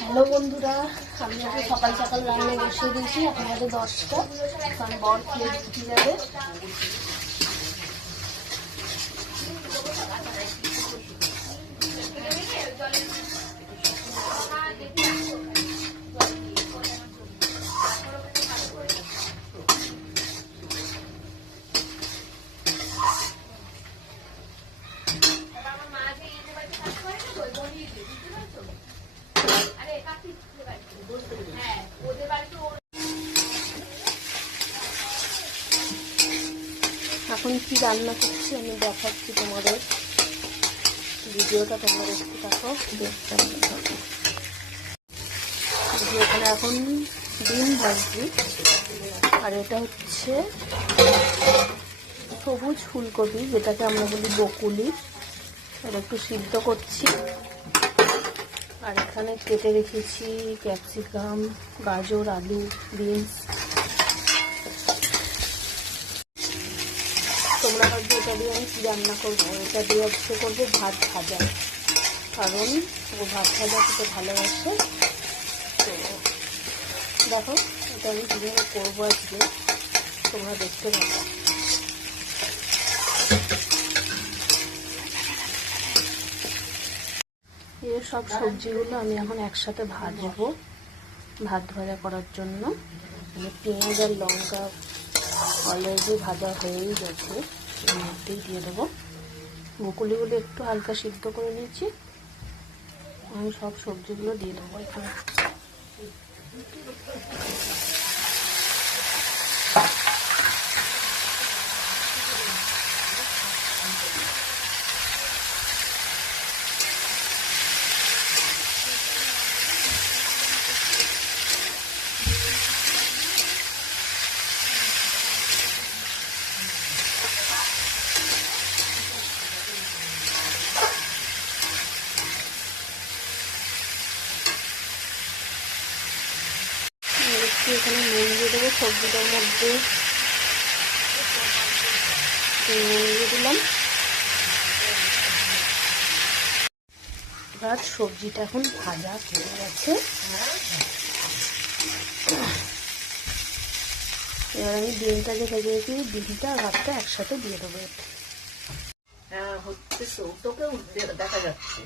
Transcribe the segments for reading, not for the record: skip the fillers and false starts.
Hello বন্ধুরা, আমি আজকে সকাল সকাল রান্না বসিয়ে দিয়েছি। এখন আগে 10টা, কারণ বর খেয়ে ছুটি যাবে। এখন কি রান্না করছি আমি দেখাচ্ছি তোমাদের, ভিডিওটা তোমরা দেখতে থাকো। এখানে এখন ডিম ভাজি, আর এটা হচ্ছে সবুজ ফুলকপি, যেটাকে আমরা বলি বকুলি। এটা একটু সিদ্ধ করছি। আর এখানে কেটে রেখেছি ক্যাপসিকাম, গাজর, আলু, বিনস। তোমরা ভাবছো এটা দিয়ে আমি কী রান্না করবো? এটা দিয়ে আজকে করবো ভাত ভাজা, কারণ ও ভাত ভাজা খেতে ভালোবাসে। তো দেখো এটা আমি কীভাবে করবো আজকে, তোমরা দেখতে পাবো। এই সব সবজিগুলো আমি এখন একসাথে ভাজবো ভাত ভাজা করার জন্য। পেঁয়াজ আর লঙ্কা অলরেডি ভাজা হয়েই গেছে, এর মধ্যেই দিয়ে দেবো। বকুলিগুলো একটু হালকা সিদ্ধ করে নিয়েছি, আমি সব সবজিগুলো দিয়ে দেবো এখানে। এখানে নুন দিয়ে দেবো সবজিটার মধ্যে, নুন দিয়ে দিলাম। এবার সবজিটা এখন ভাজা হয়ে গেছে। এবার আমি ডিমটা যে ভেজে রেখেছি, ডিমটা আর ভাতটা একসাথে দিয়ে দেবো। হচ্ছে তো, তোকেও দেখা যাচ্ছে,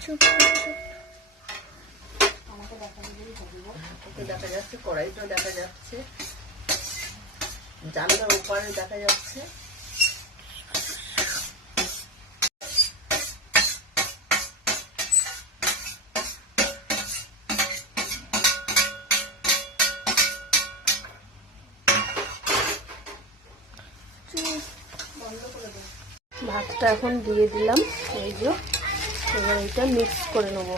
আমাকে দেখা তোকে দেখা যাচ্ছে, কড়াইটাও দেখা যাচ্ছে, জানলার ওপারে দেখা যাচ্ছে। ভাতটা এখন দিয়ে দিলাম, এই যে। এবার এটা মিক্স করে নেবো।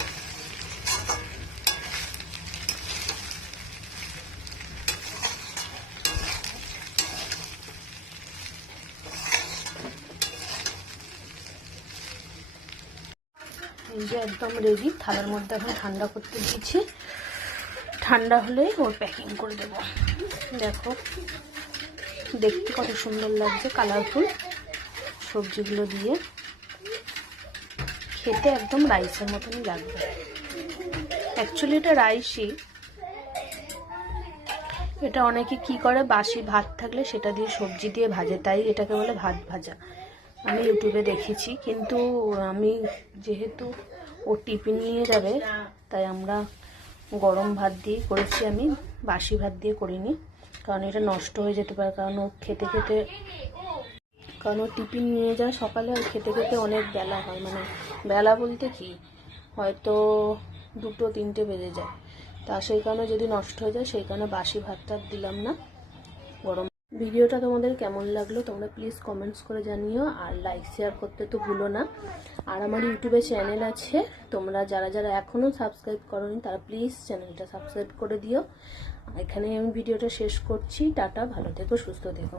এই যে একদম রেডি। থালার মধ্যে এখন ঠান্ডা করতে দিয়েছি, ঠান্ডা হলে ওর প্যাকিং করে দেবো। দেখো দেখতে কত সুন্দর লাগছে, কালারফুল সবজিগুলো দিয়ে। খেতে একদম রাইসের মতনই লাগবে। অ্যাকচুয়ালি এটা রাইসই। এটা অনেকে কি করে, বাসি ভাত থাকলে সেটা দিয়ে সবজি দিয়ে ভাজে, তাই এটাকে বলে ভাত ভাজা। আমি ইউটিউবে দেখেছি, কিন্তু আমি যেহেতু ও টিফিন নিয়ে যাবে, তাই আমরা গরম ভাত দিয়ে করেছি। আমি বাসি ভাত দিয়ে করিনি, কারণ এটা নষ্ট হয়ে যেতে পারে। কারণ ও খেতে খেতে, কারণ ও টিফিন নিয়ে যায় সকালে, আর খেতে খেতে অনেক বেলা হয়। মানে বেলা বলতে কি, হয়তো 2-3 বেজে যায়। তা সেই কারণে যদি নষ্ট হয়ে যায় সেই কারণে বাসি ভাতটা দিলাম না গরম। ভিডিওটা তোমাদের কেমন লাগলো তোমরা প্লিজ কমেন্টস করে জানিও, আর লাইক শেয়ার করতে তো ভুলো না। আর আমার ইউটিউবে চ্যানেল আছে, তোমরা যারা যারা এখনও সাবস্ক্রাইব করোনি তারা প্লিজ চ্যানেলটা সাবস্ক্রাইব করে দিও। এখানে আমি ভিডিওটা শেষ করছি। টাটা, ভালো থেকো, সুস্থ থেকো।